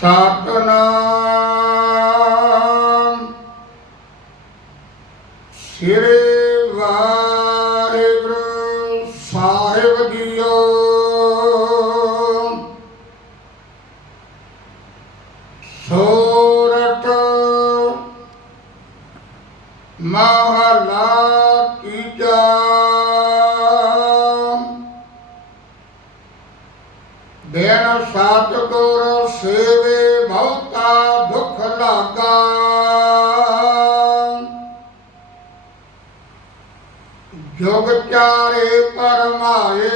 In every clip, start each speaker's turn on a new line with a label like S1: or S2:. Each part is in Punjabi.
S1: ਸਤਨਾਮ। ਸ੍ਰੀ ਵਾਹਿਗੁਰੂ ਸਾਹਿਬ ਜੀਓ। ਸੋਰਠ ਮਹਲਾ ਤੀਜਾ ਸਤਿਗੁਰ ਸੇਵੇ ਬਹੁਤਾ ਦੁਖ ਲਾਗਾ। ਜੁਗ ਚਾਰੇ ਪਰਮਾਏ।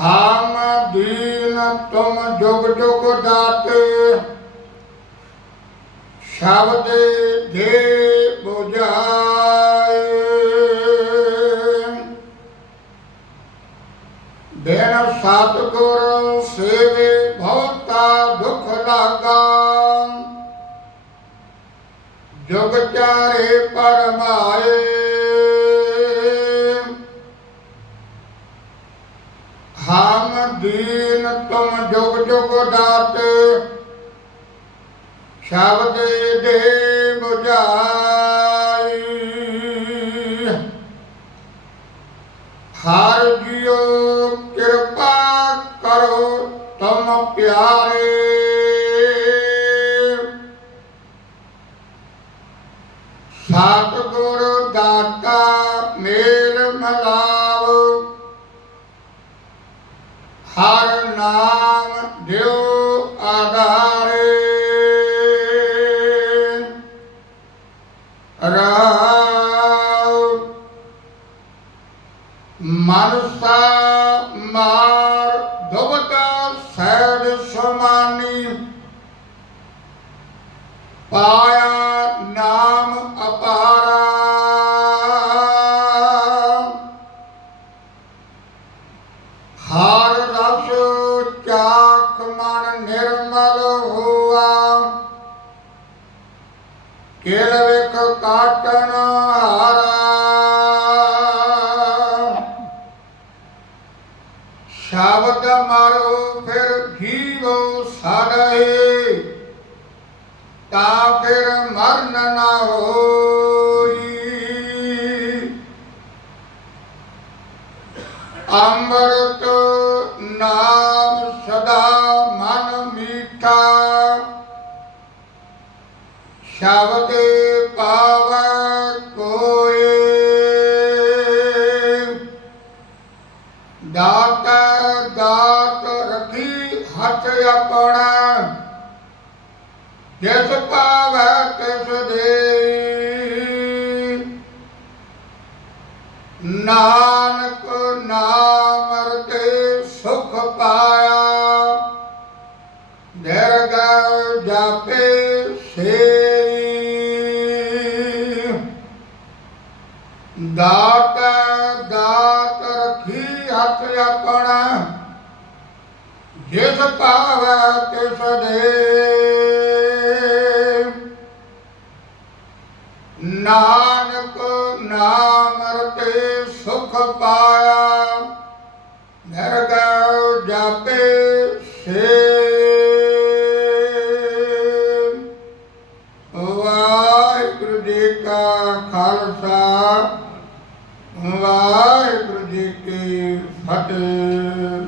S1: ਹਮ ਦੀਨ ਤੁਮ ਜੁਗ ਜੁਗ ਦਾਤੇ। ਸ਼ਬਦ ਦੇ ਬੁਝਾ। ਬਿਨ ਸਤਿਗੁਰ ਸੇਵੇ ਬਹੁਤਾ ਦੁੱਖ ਲਾਗਾ। ਜੁਗ ਚਾਰੇ ਪਰਮਾਏ। ਹਮ ਦੀਨ ਤੁਮ ਜੁਗ ਜੁਗ ਦਾਤੇ ਸ਼ਬਦ ਦੇ 부ਝਾਈ ਹਰ ਜੀਓ ਸਤਿਗੁਰ ਦਾਤਾ ਮੇਲ ਮਲਾਵ। ਹਰ ਨਾਮ ਦਿਓ ਆਧਾਰੇ। ਰਾਉ ਹਰ ਰਸ ਚਾਖ ਮਨ ਨਿਰਮਲ ਹੋਆ। ਕਿਲ ਵੇਖ ਕਾਟਨ ਹਾਰਾ। ਸ਼ਬਦ ਮਾਰੋ ਫਿਰ ਜੀਵੋ ਸੜਏ ਤਾਂ ਫਿਰ ਮਰਨ ਨਾ ਹੋ। ਅੰਮ੍ਰਿਤ ਨਾਮ ਸਦਾ ਮਨ ਮੀਠਾ। ਸ਼ਬਦ ਪਾਵੈ ਕੋਏ। ਦਾਤ ਦਾਤ ਰਖੀ ਹੱਥ ਆਪਣਾ। ਜਿਸ ਪਾਵੈ ਤਿਸ ਦੇ ਨਾਨਕ ਪਾਇਆ। ਦਰਗਾਹ ਜਾਪੇ ਸੇ ਦਾਤ ਦਾਤ ਰਖੀ ਹੱਥ ਆਪਣਾ। ਜਿਸ ਪਾਵੈ ਤਿਸ ਦੇ। ਨਾਨਕ ਨਾਮ ਰਤੇ ਸੁਖ ਪਾਇਆ। ਨਰਗਾਉ ਜਾਪੇ ਵਾਹਿਗੁਰੂ ਜੀ ਕਾ ਖਾਲਸਾ ਵਾਹਿਗੁਰੂ ਜੀ ਕੀ ਫਤਿਹ।